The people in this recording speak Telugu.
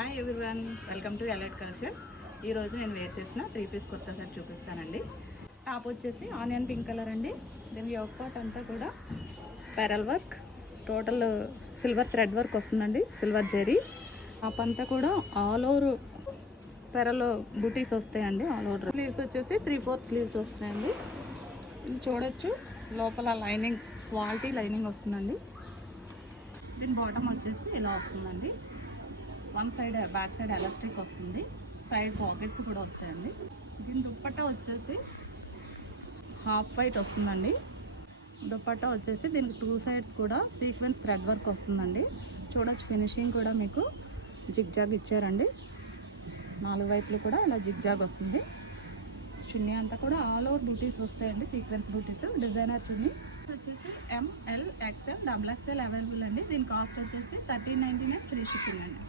Hi everyone, welcome to elite collections. ఈరోజు నేను వేర్ చేసిన 3 పీస్ కుర్తా సెట్ చూపిస్తానండి. టాప్ వచ్చేసి ఆనియన్ పింక్ కలర్ అండి. దీని యోక్ పార్ట్ అంతా కూడా pearl work, total silver thread work వస్తుందండి, సిల్వర్ జెరీ. టాప్ అంతా కూడా ఆల్ ఓవర్ పెరల్ బుటీస్ వస్తాయండి. ఆల్ ఓవర్ స్లీవ్స్ వచ్చేసి 3/4 స్లీవ్స్ వస్తాయండి. ఇది చూడొచ్చు, లోపల లైనింగ్ క్వాలిటీ లైనింగ్ వస్తుందండి. దీని బాటమ్ వచ్చేసి ఇలా వస్తుందండి. One side back side elastic వస్తుంది, సైడ్ పాకెట్స్ కూడా వస్తాయండి. దీని దుప్పట్టా వచ్చేసి హాఫ్ వైట్ వస్తుందండి. దుప్పట్టా వచ్చేసి దీనికి 2 సైడ్స్ కూడా సీక్వెన్స్ థ్రెడ్ వర్క్ వస్తుందండి. చూడొచ్చు, ఫినిషింగ్ కూడా మీకు జిగ్ జాగ్ ఇచ్చారండి. 4 వైపులు కూడా ఇలా జిగ్ జాగ్ వస్తుంది. చున్నీ అంతా కూడా ఆల్ ఓవర్ బూటీస్ వస్తాయండి, సీక్వెన్స్ బూటీస్. డిజైనర్ చున్నీ వచ్చేసి ML XL XXL అవైలబుల్ అండి. దీని కాస్ట్ వచ్చేసి 1399 ఫ్రీ షిప్పింగ్ అండి.